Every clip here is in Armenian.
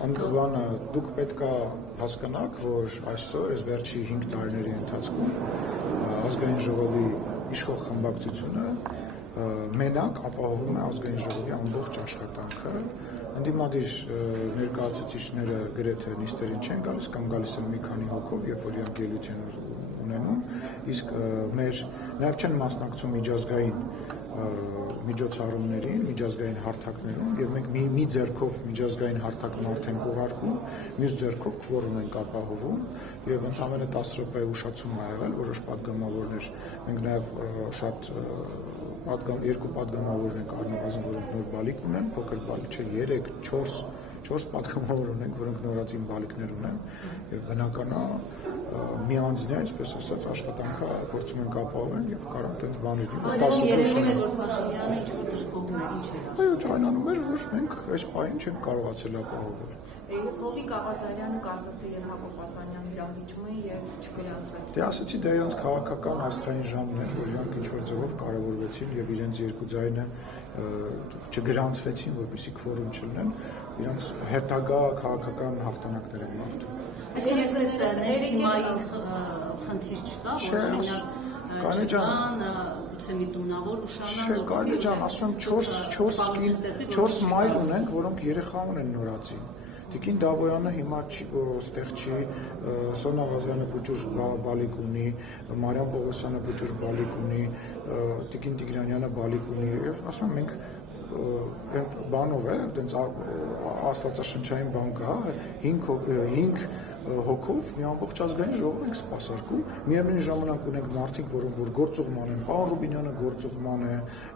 Անդրվանը դուք պետք է հասկանաք, որ այսօր այս վերջի 5 տարիների ընթացքում ազգային ժողովի իշխող խմբակցությունը մենակ ապահովում է ազգային ժողովի ամբողջ աշխատանքը։ Ընդդիմադիր ներկայացուցիչները գրեթե նիստերին չեն գալիս կամ գալիս են մի քանի հոգով, երբ որ իրանք ելույթ են ունենում, իսկ նաև չեն մասնակցում միջազգային միջոցառումներին, միջազգային հարթակներում, եւ մենք մի ձեռքով միջազգային հարթակն արդեն կուղարկում, մյուս ձեռքով քվորում ենք ապահովում եւ ընդամենը 10 րոպե ուշացում ա եղել որոշ պատգամավորներ, մենք նաեւ շատ երկու պատգամավոր ենք առնվազն, որոնք նոր բալիկ ունեն, փոքր բալիկ չէ, 3-4 պատգամավոր ունենք, որոնք նորածին բալիկներ ունեն եւ բնական է մի անձնի, այսպես ասած, աշխատանքը փորձում ենք ապահովել եւ կարող տենց բաներ ճանանում էր, որ մենք այս պահին չենք կարողացել ապահովել։ Հովիկ Աղազարյանը կարծես թե եւ Հակոբ Ասլանյանը իրար հիջում են եւ չգրանցվեց։ Դե ասեցի, դա իրենց քաղաքական աստղային ժամն էր, որ իրանք ինչ-որ ձևով կարևորվեցին եւ իրենց երկու ձայնը չգրանցվեցին, որպեսզի քվորում չլինեն, իրենց հետագա քաղաքական հաղթանակներ են մաղթում։ Այսինքն ներքիմային խնդիր չկա, որ օրինակ գուցե մի տունավոր ուշանան, Կարելի ջան, ասում եմ 4 մայր ունենք, որոնք երեխա ունեն նորածին։ Տիկին Դավոյանը հիմա ստեղ չի, Սոնա Ղազարյանը փոճուր բալիկ ունի, Մարիամ Պողոսյանը փոճուր բալիկ ունի, Տիկին Տիգրանյանը բալիկ ունի, եւ ասում եմ մենք բանով է, այդպես աստվածաշնչային բան կա, 5 հոգով մի ամբողջ ազգային ժողով ենք սպասարկում, միևնույն ժամանակ ունենք մարդիկ, որ գործողման են, պարոն Ռուբինյանը գործողման է,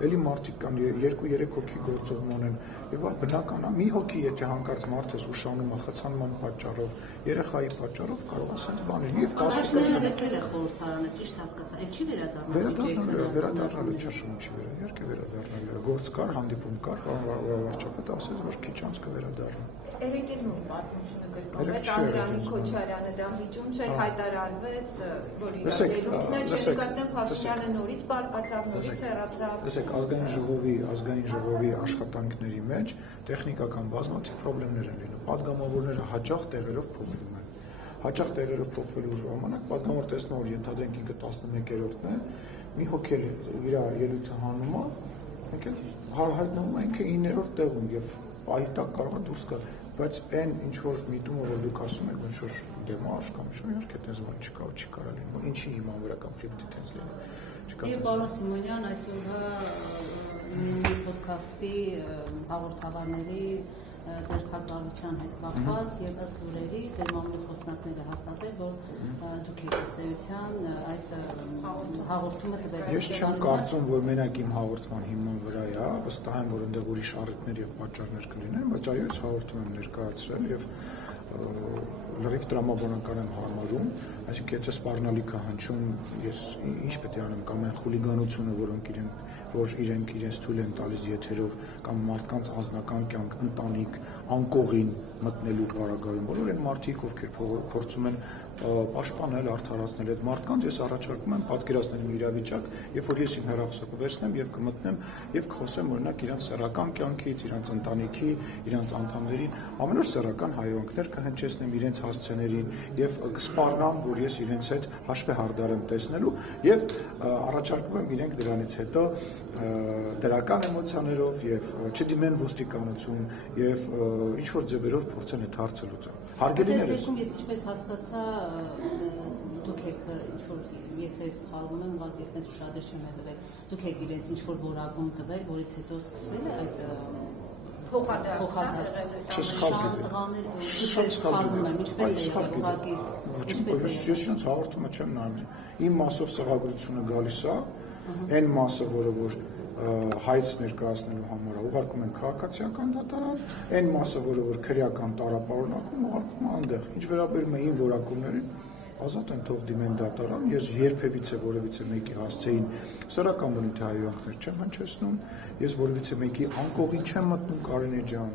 էլի մարդիկ կան 2-3 հոգի գործողման են, եւ բնական է, մի հոգի եթե հանկարծ մարդ ես ուշանում է խցանման պատճառով, երեխայի պատճառով կարող է ասենց բաներ, եւ կասկածել է խորհրդարանը, ճիշտ հասկացա, այդ չի վերադառնալու ճաշում չի իհարկե վերադառնալու, գործ կար, հանդիպում կար, վարչապետը ասեց, որ քիչ անց կվերադառնա։ Երեկել նույն պատմությունը գրկվեց, Անդրանիկ Քոչարյանը դահլիճում չէր, հայտարարվեց, որ իր ելույթն է, Չերիկատեն Փաշինյանը նորից բարկացավ, նորից հեռացավ։ Տեսեք, ազգային ժողովի աշխատանքների մեջ տեխնիկական բազմաթիվ խնդիրներ են լինում։ Պատգամավորները հաճախ տեղերով փոխվում են։ Հաճախ տեղերով փոխվելու ժամանակ պատգամավոր տեսնում որ ենթադրենք ինքը 11-րդն է, մի հոգի իր ելույթը հանում է, մենք էլ հայտնվում է ինքը 9-րդ տեղում եւ այդտեղ կարող է դուրս գալ, բայց այն ինչ որ միտումը որ դուք ասում եք, ինչ որ դեմարշ կամ ինչ որ իհարկե այդպես բան չկա ու չի կարա լինի, ինչի հիմա վրա կամ խիղճի տենց լինի։ Եվ պարոն Սիմոնյան, այսօրվա մի ոդքասթի հաղորդավարների ձերբակալության հետ կապված եւ ըստ լուրերի ձեր մամուլի խոսնակները հաստատել, որ դուք եք ըստ էության այդ հաղորդումը տվել։ Ես չեմ կարծում, որ մենակ իմ հաղորդման հիման վրա է, վստահ եմ, որ այնտեղ ուրիշ առիթներ եւ պատճառներ կլինեն, բայց այո, ես հաղորդում եմ ներկայացրել եւ լրիվ տրամաբանական եմ հարմարում, այսինքն եթե սպառնալիք է հնչում, ես ինչ պետք է անեմ, կամ այն խուլիգանությունը, որ իրենք իրենց թույլ են տալիս եթերով կամ մարդկանց անձնական կյանք, ընտանիք, անկողին մտնելու պարագայում, բոլոր այն մարդիկ, ովքեր փորձում են պաշտպանել, արդարացնել այդ մարդկանց, ես առաջարկում եմ պատկերացնել մի իրավիճակ, երբ որ ես իմ հեռախոսակը վերցնեմ եւ կմտնեմ եւ կխոսեմ օրինակ իրենց սեռական կյանքից, իրենց ընտանիքի, իրենց անդամներին, ամեն օր սեռական հայհոյանքներ կհնչեցնեմ իրենց հասցեներին եւ կսպառնամ, որ ես իրենց հետ հաշվի հարդար եմ տեսնելու եւ առաջարկում եմ իրենք դրանից հետո դրական էմոցիաներով եւ չդիմեն ոստիկանություն եւ ինչ որ ձևերով փորձեն այդ հարցը լուծել։ Հարգելիներս ես ինչպես հասկացա դուք եք ինչ-որ եթե սխալվում եմ, ուղղակի ես ուշադիր չեմ եղել, դուք եք իրենց ինչ-որ որակում տվել, որից հետո սկսվել է այդ Ես իրենց հաղորդումը չեմ նայում, իմ մասով սղագրությունը գալիս է, այն մասը, որը որ հայց ներկայացնելու համար ուղարկում են քաղաքացիական դատարան, այն մասը, որը որ քրեական տարապարունակում ուղարկում է այնտեղ, ինչ վերաբերում է իմ որակումներին, ազատ են թող դիմեն դատարան, ես երբևիցե որևիցե մեկի հասցեին սեռական բնույթի հայհոյանքներ չեմ հնչեցնում, ես որևիցե մեկի անկողին չեմ մտնում Կարինե ջան,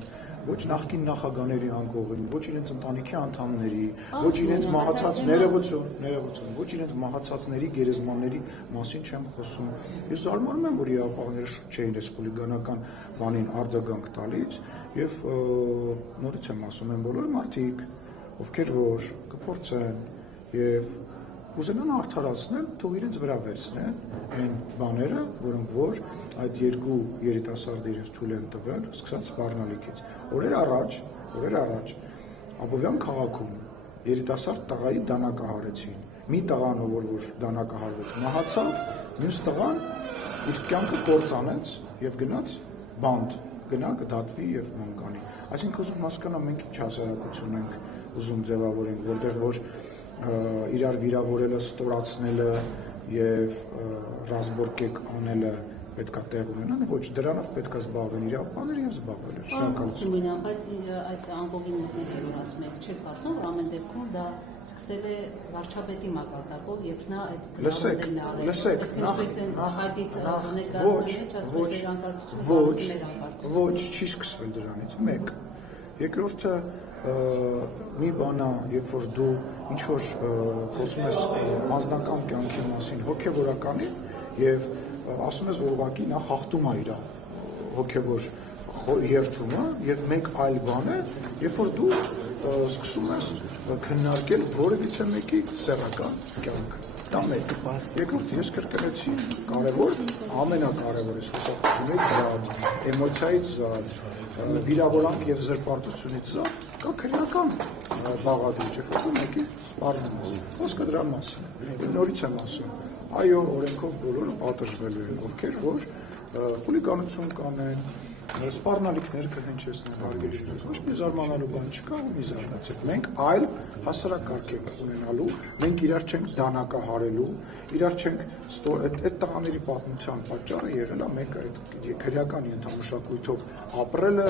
ոչ նախկին նախագաների անկողին, ոչ իրենց ընտանիքի անդամների, ոչ իրենց մահացած ներողություն, ոչ իրենց մահացածների գերեզմանների մասին չեմ խոսում։ Ես զարմանում եմ, որ իրավապահները չէին այս խուլիգանական բանին արձագանք տալիս, եւ նորից եմ ասում, են բոլոր մարդիկ, ովքեր որ կփորձեն եւ ուզենան արդարացնել, թող իրենց վրա վերցնեն այն բաները, որոնք որ այդ երկու երիտասարդը իրենց թույլ են տվել, սկսած սպառնալիքից։ Օրեր առաջ Աբովյան քաղաքում երիտասարդ տղայի դանակահարեցին։ Մի տղան, որ դանակահարվեց, մահացավ, մյուս տղան իր կյանքը կործանեց եւ գնաց բանդ, գնա կդատվի եւ մանկանի։ Այսինքն ուզում հասկանամ մենք ինչ հասարակություն ենք ուզում ձևավորենք, որտեղ որ իրար վիրավորելը, ստորացնելը եւ ռազմորկեք անելը պետքա տեղ ունենան, ոչ դրանով պետքա զբաղվեն իրավաբանները եւ զբաղվել են։ Շնորհակալություն։ Բայց այդ ամբողջին մտնելը որ ասում եք, չէ՞ կարծում, որ ամեն դեպքում դա սկսել է վարչապետի մակարդակով, երբ նա այդ գնահատելն արել։ Լսեք, ինչպես են հատիտ ներկայացնում, ոչ, չի սկսվել դրանից։ Մեկ։ Երկրորդը մի բան է, երբ որ դու ինչ որ խոսում ես անձնական կյանքի մասին, հոգեվորականի եւ ասում ես, որ ուղղակի նա խախտում է իր հոգևոր երթումը եւ մեկ այլ բան է, երբ որ դու սկսում ես քննարկել որևիցե մեկի սեռական կյանքը։ Դա մեկ։ Երկրորդ, ես կրկնեցի, կարևոր, ամենակարևորը խոսակցությունից զատ, էմոցիայից զատ, վիրավորանք եւ զրպարտությունից զատ, կա քրեական բաղադրիչ, երբ որ մեկի սպառնում ես։ Խոսքը դրա մասին է։ Եվ նորից եմ ասում, այո, օրենքով բոլորը պատժվելու են, ովքեր որ խուլիգանություն կանեն, սպառնալիքներ կհնչեցնեն հարգելիքներս, ոչ մի զարմանալու բան չկա, մի զարմացեք։ Մենք այլ հասարակարգ ենք ունենալու, մենք իրար չենք դանակահարելու, իրար չենք այդ տղաների պատմության պատճառը եղել է մեկը այդ քրեական ենթամշակույթով ապրելը,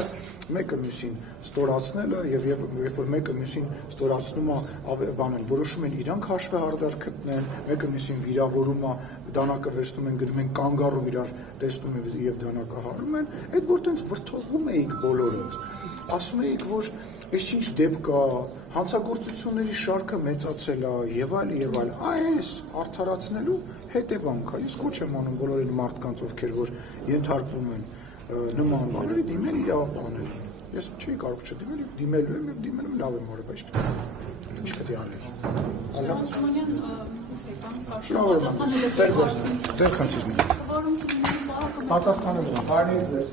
մեկը մյուսին ստորացնելը եւ երբ որ մեկը մյուսին ստորացնում է բանել, որոշում են իրանք հաշվեհարդար գտնեն, մեկը մյուսին վիրավորում է, դանակը վերցնում են, գնում են կանգառում իրար տեսնում եւ դանակահարում են, այդ որ տենց վրթողում էիք բոլորդ, ասում էիք, որ այս ինչ դեպք կա, հանցագործությունների շարքը մեծացել է եւ այլ, այս արդարացնելու հետևանք է։ Ես կոչ եմ անում բոլոր այն մարդկանց, ովքեր որ ենթարկվում են նման բաների, դիմել իրավաբաններին։ Ես չի կարող չդիմել, դիմելու եմ եւ դիմել եմ լավ եմ որը, բայց ինչ պետք է անել։ Շնորհակալություն։ Ձեր խնդիրն է։ Պատասխանելու, բարի ձեզ։